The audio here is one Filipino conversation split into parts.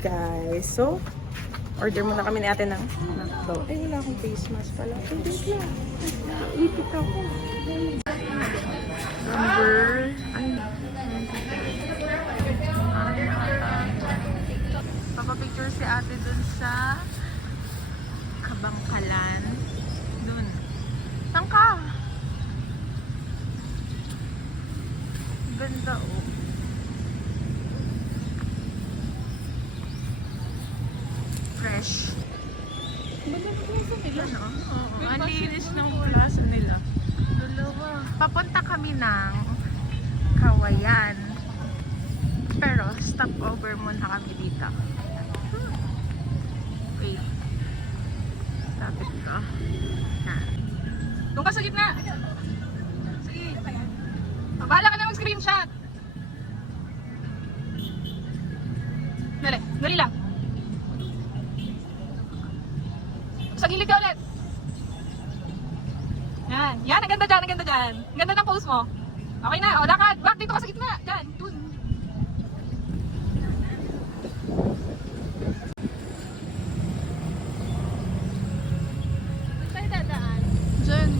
guys. So, order muna kami ni ate ng McDo. Ay, wala akong face mask pala. Hindi lang. Ipit ako. Number... Ay. Papapicture si ate dun sa Kabangkalan. Dun. Saan ka? Ganda oh. Fresh. Ganda na plaza nila, no? Oo. Ang linis ng plaza nila. Dalawa. Papunta kami ng Kawayan. Pero stopover muna kami dito. Wait. Lapit ko. Doon ka sa gitna. Sige. Bahala ka na mag-screenshot. Dali. Dali lang. Sa gilid ka ulit. Yan. Yan. Ang ganda dyan. Ang ganda dyan. Ang ganda ng pose mo. Okay na. O, lakad. Back dito ka sa gitna. Dyan. Dun. Saan tayo dadaan? Diyan.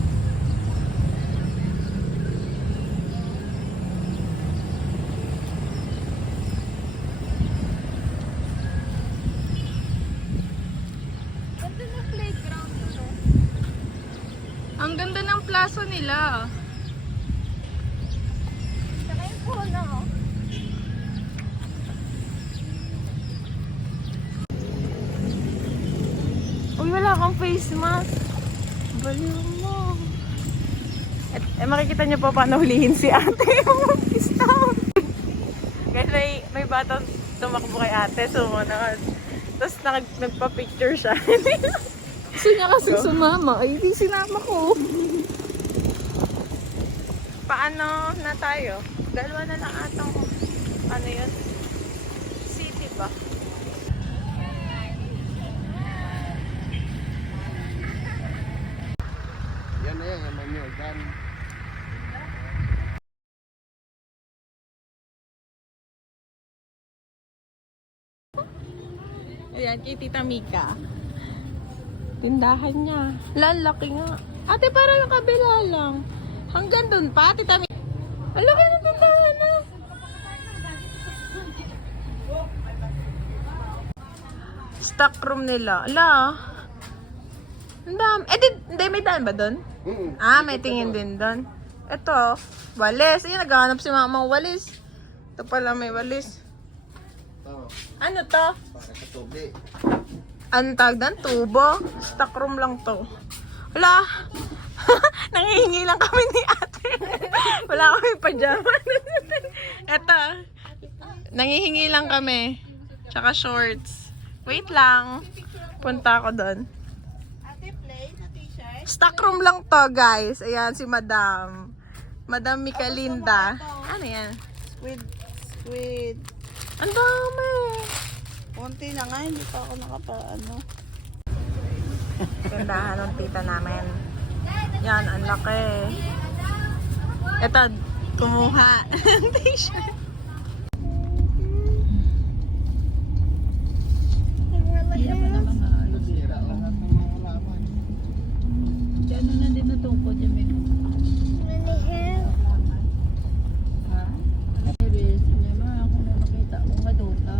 Ganda ng playground ito. Ang ganda ng plaza nila. Saka yung puno. Uy, wala akong face mask. Baliw mo. Makikita niyo po paano hulihin si ate yung stop. Guys, may batang tumakbo kay ate, sumunod. Tapos nagpa-picture siya. Gusto niya kasi sumama. Ay, di sinama ko. Paano na tayo? Dalawa na lang atang, ano yun? City ba? Yan na yan, yung manure dyan. Ayan, kay Tita Mika. Tindahan niya. Lalaki nga. Ate, para yung kabila lang. Hanggang dun pa, Tita Mika. Ang laki ng tindahan na. Stock room nila. Ala. Ang dami. Hindi, may daan ba dun? Ah, may tingin din dun. Ito, walis. Ayan, naghahanap si mama walis. Ito pala may walis. Oh, Ano to? para sa tubig. Ang tawag doon? Tubo? Stock room lang to. Wala. Nangihingi lang kami ni ate. Wala kami pajama. Eto. Nangihingi lang kami. Tsaka shorts. Wait lang. Punta ako doon. Ate, play na t-shirt. Stock room lang to, guys. Ayan, si Madam. Madam Micalinda. Ano yan? Squid. Ang dami. Konti na nga, hindi pa ako nakapaano. Tindahan ng tita namin. Yan, ang laki. Ito, kumuha ng t-shirt. Sira lahat ng mga laman. Ano na din natungkod yung may ha? Iris, hindi mo ako na makita kung maduta.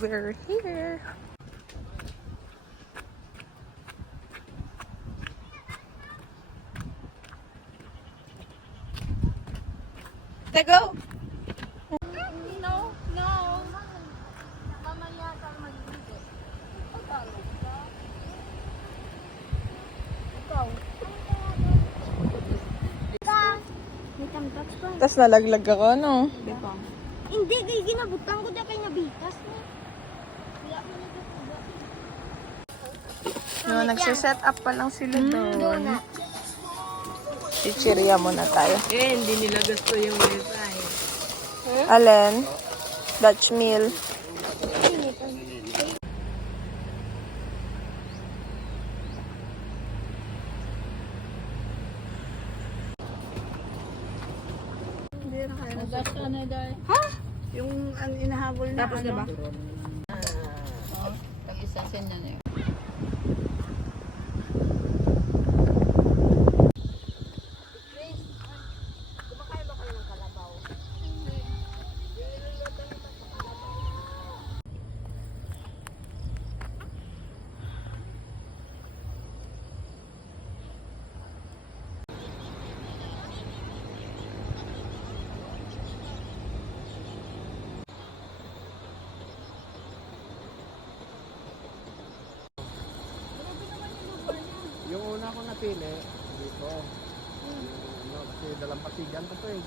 We're here. Let's go! No. Mamaya ka mag-ibig. Pagkalog ka. Ikaw. May tamtaps pa. Tapos nalaglag ako, no? Diba? Hindi, kay ginabutan ko dyan kay nabitas na. Wala mo na dito. No, nagsiset up pa lang sila doon. Chichirya muna tayo. Hindi nila gusto yung wifi. Alin? Dutch meal. Hindi na kaya. Magas ka na dahil. Ha? Yung inahabol na Tapos ano? diba? Tag-isa sin na niya. Yung una ko napili, dito. Ano, kasi dalampasigan pa to eh.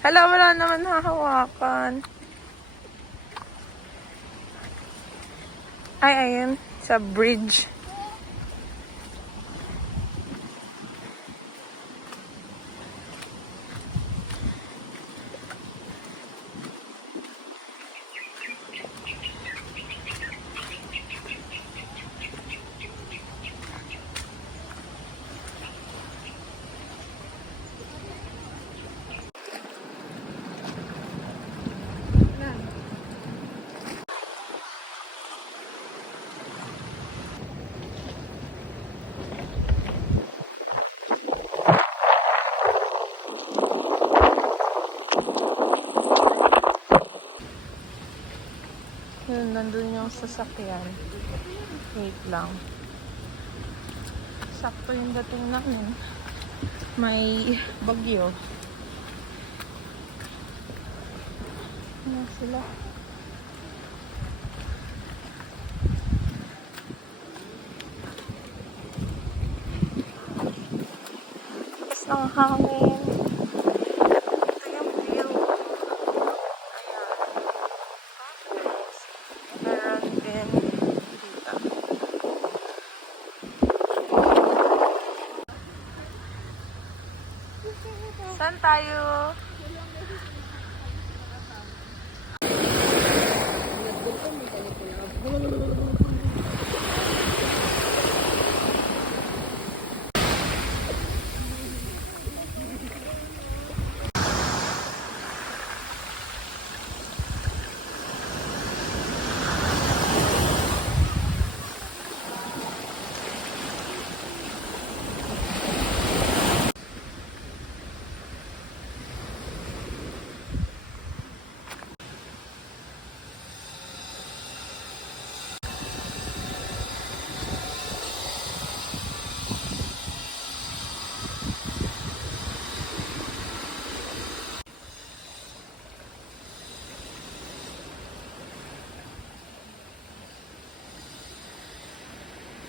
Hala, wala naman hahawakan. Ay, ayun. Sa bridge. Yun, nandun yung sasakyan. Wait lang. Sakto yung dating namin. May bagyo. Ano sila? Tapos ng hangin. Ito yung view. Meron din dito. Saan tayo?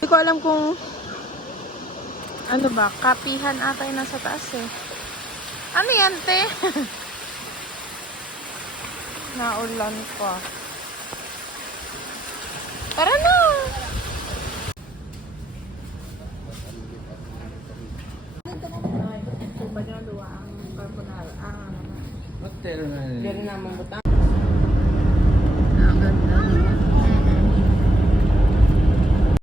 Hindi ko alam kung ano ba, kapihan ata yung nasa taas eh. Ano yan, te? Naulan pa. Tara na! carbonara. Ba't pero na Hindi rin naman butang. Ang ganda.